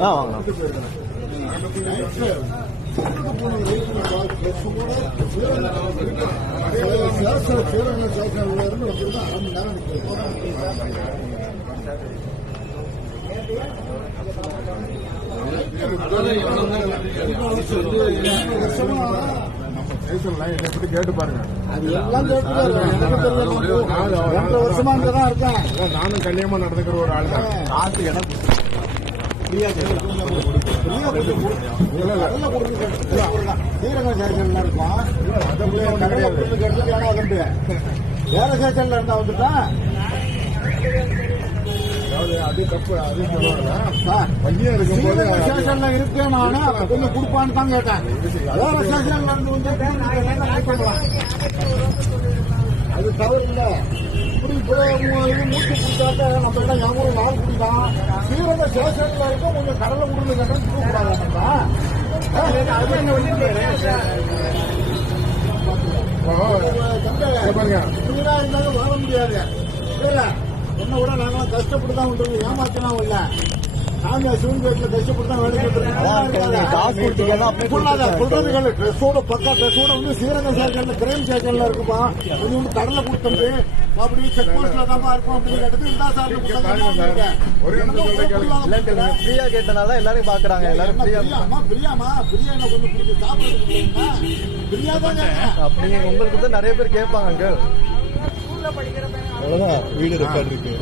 வாங்கலாம். கேட்டு பாருங்க. நானும் கல்யாணமா நடந்துக்கிற ஒரு ஆள் தான். வேற சேஷன்ல இருந்தா வந்துட்டா அது தப்பு. அது வண்டியா இருக்கும்போது ஸ்டேஷன்ல இருக்கேன் நானு கொஞ்சம் கொடுப்பான்னு தான் கேட்டேன். வேற ஸ்டேஷன்ல இருந்து அது தவறு இல்ல. இப்படி மூச்சு கொடுத்தாக்க நம்ம எல்லாம் யாரும் நாள் குடிதான். ஸ்ரீரங்க ஸ்டேஷன்ல இருக்க கொஞ்சம் கடலை கொடுத்து கேட்டேன் கூடாதா? இருந்தாலும் வாழ முடியாது. என்ன விட நாங்களாம் கஷ்டப்பட்டு தான் விட்டுருவோம். ஏமாத்தினா இல்ல. நாங்க சிவன் வீட்டுல கஷ்டப்பட்டு தான் வேலை சொல்றது. ட்ரெஸ்ஸோட பக்கா ட்ரெஸ்ஸோட வந்து ஸ்ரீரங்க ஸ்டேஷன்ல கிரைம் ஸ்டேஷன்ல இருக்குமா கொஞ்சம் கடலை கொடுத்துட்டு அப்படி செக் போஸ்ட்ல தான் இருக்கும் அப்படின்னு கேட்டது. இந்த சார் ஃப்ரீயா கேட்டனால எல்லாரும் பாக்குறாங்க. எல்லாரும் பிரியாமா பிரியா கொஞ்சம் பிடிச்சி சாப்பிடுறது பிரியா தான். நீங்க உங்களுக்கு தான் நிறைய பேர் கேட்பாங்க. அவ்வளவுதான் வீடு ரெக்கார்ட் இருக்கு.